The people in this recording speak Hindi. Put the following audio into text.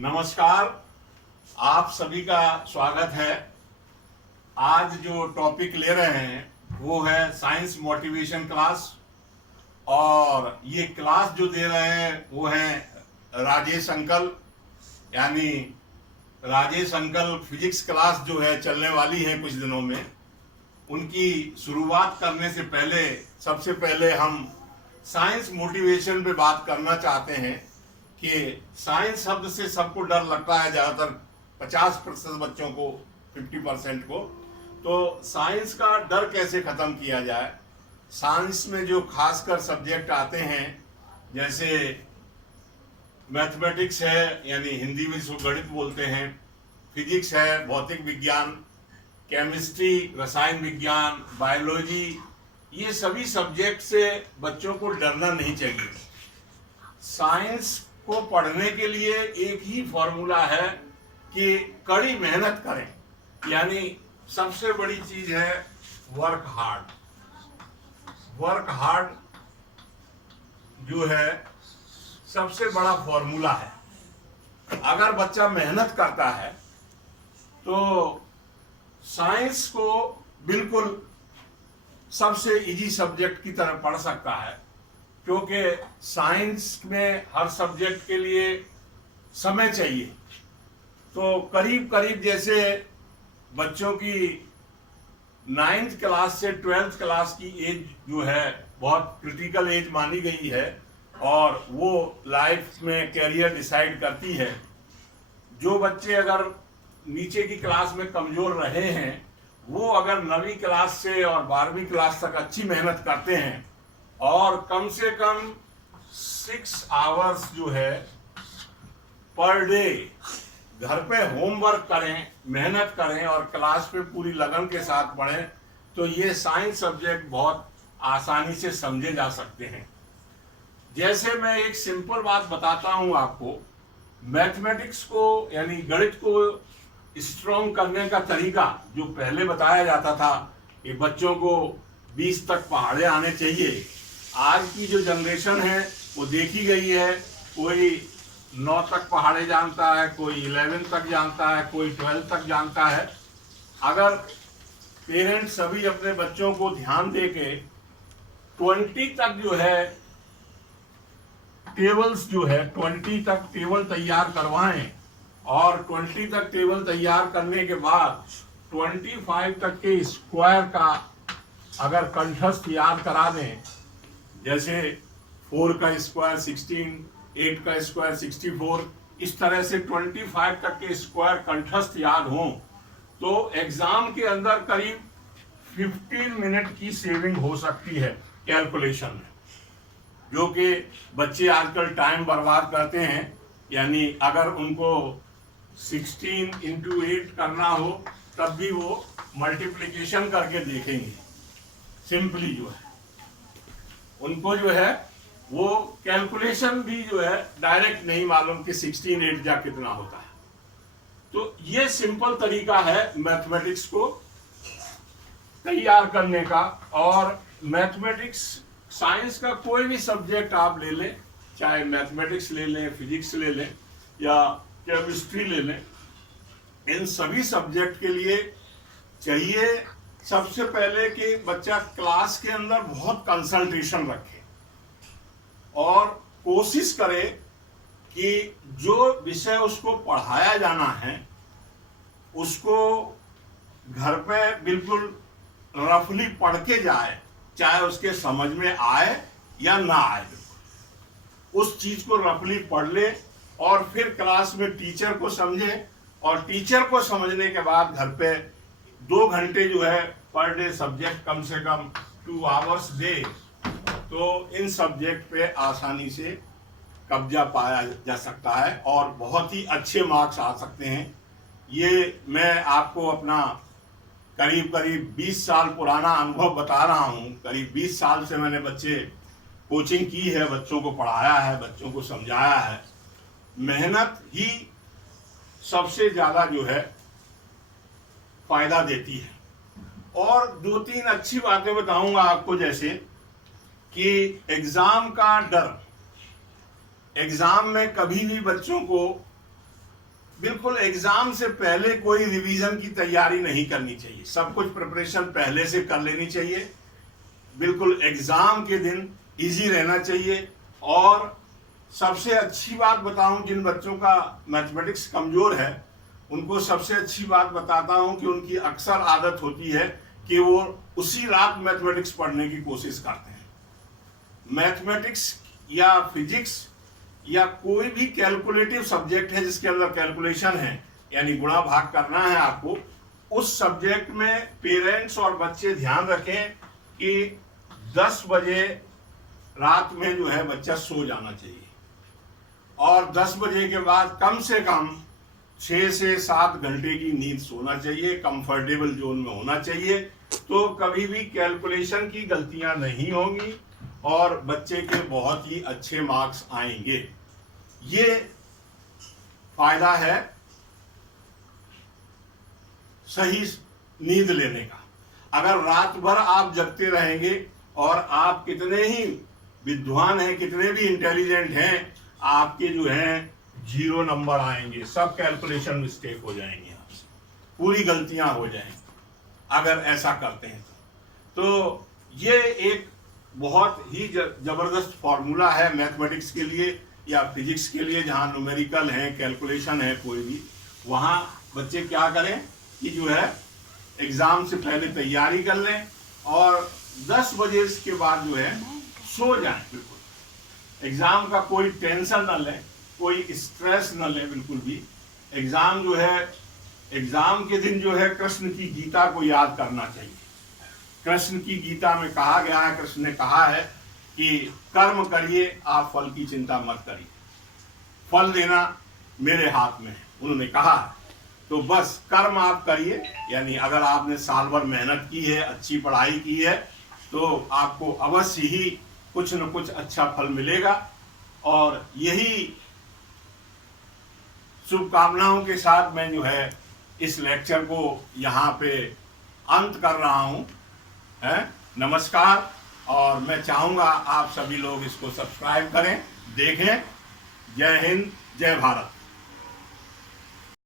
नमस्कार। आप सभी का स्वागत है। आज जो टॉपिक ले रहे हैं वो है साइंस मोटिवेशन क्लास। और ये क्लास जो दे रहे हैं वो है राजेश अंकल, यानी राजेश अंकल फिजिक्स क्लास जो है चलने वाली है कुछ दिनों में। उनकी शुरुआत करने से पहले सबसे पहले हम साइंस मोटिवेशन पे बात करना चाहते हैं कि साइंस शब्द से सबको डर लगता है, ज़्यादातर 50% बच्चों को, 50% को। तो साइंस का डर कैसे ख़त्म किया जाए। साइंस में जो खासकर सब्जेक्ट आते हैं जैसे मैथमेटिक्स है, यानी हिंदी में जिसको गणित बोलते हैं, फिजिक्स है, भौतिक विज्ञान, केमिस्ट्री, रसायन विज्ञान, बायोलॉजी, ये सभी सब्जेक्ट से बच्चों को डरना नहीं चाहिए। साइंस को पढ़ने के लिए एक ही फॉर्मूला है कि कड़ी मेहनत करें, यानी सबसे बड़ी चीज है वर्क हार्ड। वर्क हार्ड जो है सबसे बड़ा फॉर्मूला है। अगर बच्चा मेहनत करता है तो साइंस को बिल्कुल सबसे इजी सब्जेक्ट की तरह पढ़ सकता है, क्योंकि साइंस में हर सब्जेक्ट के लिए समय चाहिए। तो करीब करीब जैसे बच्चों की 9th क्लास से 12th क्लास की एज जो है बहुत क्रिटिकल एज मानी गई है, और वो लाइफ में कैरियर डिसाइड करती है। जो बच्चे अगर नीचे की क्लास में कमज़ोर रहे हैं, वो अगर 9वीं क्लास से और 12वीं क्लास तक अच्छी मेहनत करते हैं और कम से कम 6 आवर्स जो है पर डे घर पे होमवर्क करें, मेहनत करें और क्लास पे पूरी लगन के साथ पढ़ें, तो ये साइंस सब्जेक्ट बहुत आसानी से समझे जा सकते हैं। जैसे मैं एक सिंपल बात बताता हूँ आपको, मैथमेटिक्स को यानी गणित को स्ट्रॉन्ग करने का तरीका जो पहले बताया जाता था कि बच्चों को 20 तक पहाड़े आने चाहिए। आज की जो जनरेशन है वो देखी गई है, कोई 9 तक पहाड़े जानता है, कोई 11 तक जानता है, कोई 12 तक जानता है। अगर पेरेंट्स सभी अपने बच्चों को ध्यान दे के 20 तक जो है टेबल्स जो है 20 तक टेबल तैयार करवाएं, और 20 तक टेबल तैयार करने के बाद 25 तक के स्क्वायर का अगर कंठस्थ याद करा दें, जैसे 4 का स्क्वायर 16, 8 का स्क्वायर 64, इस तरह से 25 तक के स्क्वायर कंठस्थ याद हों, तो एग्जाम के अंदर करीब 15 मिनट की सेविंग हो सकती है कैलकुलेशन में। जो कि बच्चे आजकल टाइम बर्बाद करते हैं, यानी अगर उनको 16 × 8 करना हो तब भी वो मल्टीप्लिकेशन करके देखेंगे। सिंपली जो है उनको जो है वो कैलकुलेशन भी जो है डायरेक्ट नहीं मालूम कि 16 8 जा कितना होता है। तो ये सिंपल तरीका है मैथमेटिक्स को तैयार करने का। और मैथमेटिक्स साइंस का कोई भी सब्जेक्ट आप ले लें, चाहे मैथमेटिक्स ले लें, फिजिक्स ले लें या केमिस्ट्री ले लें, इन सभी सब्जेक्ट के लिए चाहिए सबसे पहले कि बच्चा क्लास के अंदर बहुत कंसंट्रेशन रखे और कोशिश करे कि जो विषय उसको पढ़ाया जाना है उसको घर पे बिल्कुल रफली पढ़ के जाए, चाहे उसके समझ में आए या ना आए, उस चीज को रफली पढ़ ले और फिर क्लास में टीचर को समझे, और टीचर को समझने के बाद घर पे 2 घंटे जो है पर डे सब्जेक्ट कम से कम 2 आवर्स दे, तो इन सब्जेक्ट पे आसानी से कब्जा पाया जा सकता है और बहुत ही अच्छे मार्क्स आ सकते हैं। ये मैं आपको अपना करीब करीब 20 साल पुराना अनुभव बता रहा हूँ। करीब 20 साल से मैंने बच्चे कोचिंग की है, बच्चों को पढ़ाया है, बच्चों को समझाया है। मेहनत ही सबसे ज़्यादा जो है फायदा देती है। और 2-3 अच्छी बातें बताऊंगा आपको, जैसे कि एग्जाम का डर। एग्जाम में कभी भी बच्चों को बिल्कुल एग्जाम से पहले कोई रिवीजन की तैयारी नहीं करनी चाहिए, सब कुछ प्रिपरेशन पहले से कर लेनी चाहिए। बिल्कुल एग्जाम के दिन इजी रहना चाहिए। और सबसे अच्छी बात बताऊं, जिन बच्चों का मैथमेटिक्स कमजोर है उनको सबसे अच्छी बात बताता हूं कि उनकी अक्सर आदत होती है कि वो उसी रात मैथमेटिक्स पढ़ने की कोशिश करते हैं। मैथमेटिक्स या फिजिक्स या कोई भी कैलकुलेटिव सब्जेक्ट है जिसके अंदर कैलकुलेशन है, यानी गुणा भाग करना है आपको, उस सब्जेक्ट में पेरेंट्स और बच्चे ध्यान रखें कि 10 बजे रात में जो है बच्चा सो जाना चाहिए और 10 बजे के बाद कम से कम 6 से 7 घंटे की नींद सोना चाहिए, कंफर्टेबल जोन में होना चाहिए। तो कभी भी कैलकुलेशन की गलतियां नहीं होंगी और बच्चे के बहुत ही अच्छे मार्क्स आएंगे। ये फायदा है सही नींद लेने का। अगर रात भर आप जगते रहेंगे और आप कितने ही विद्वान हैं, कितने भी इंटेलिजेंट हैं, आपके जो हैं 0 नंबर आएंगे, सब कैलकुलेशन मिस्टेक हो जाएंगे, आपसे पूरी गलतियां हो जाएंगी अगर ऐसा करते हैं तो ये एक बहुत ही जबरदस्त फॉर्मूला है मैथमेटिक्स के लिए या फिजिक्स के लिए, जहां न्यूमेरिकल है, कैलकुलेशन है, कोई भी, वहां बच्चे क्या करें कि जो है एग्जाम से पहले तैयारी कर लें और 10 बजे के बाद जो है सो जाएं। बिल्कुल एग्जाम का कोई टेंशन न लें, कोई स्ट्रेस न लें बिल्कुल भी। एग्जाम जो है, एग्जाम के दिन जो है कृष्ण की गीता को याद करना चाहिए। कृष्ण की गीता में कहा गया है, कृष्ण ने कहा है कि कर्म करिए, आप फल की चिंता मत करिए, फल देना मेरे हाथ में है, उन्होंने कहा है। तो बस कर्म आप करिए, यानी अगर आपने साल भर मेहनत की है, अच्छी पढ़ाई की है, तो आपको अवश्य ही कुछ न कुछ अच्छा फल मिलेगा। और यही शुभकामनाओं के साथ मैं जो है इस लेक्चर को यहाँ पे अंत कर रहा हूँ। नमस्कार। और मैं चाहूँगा आप सभी लोग इसको सब्सक्राइब करें, देखें। जय हिंद, जय भारत।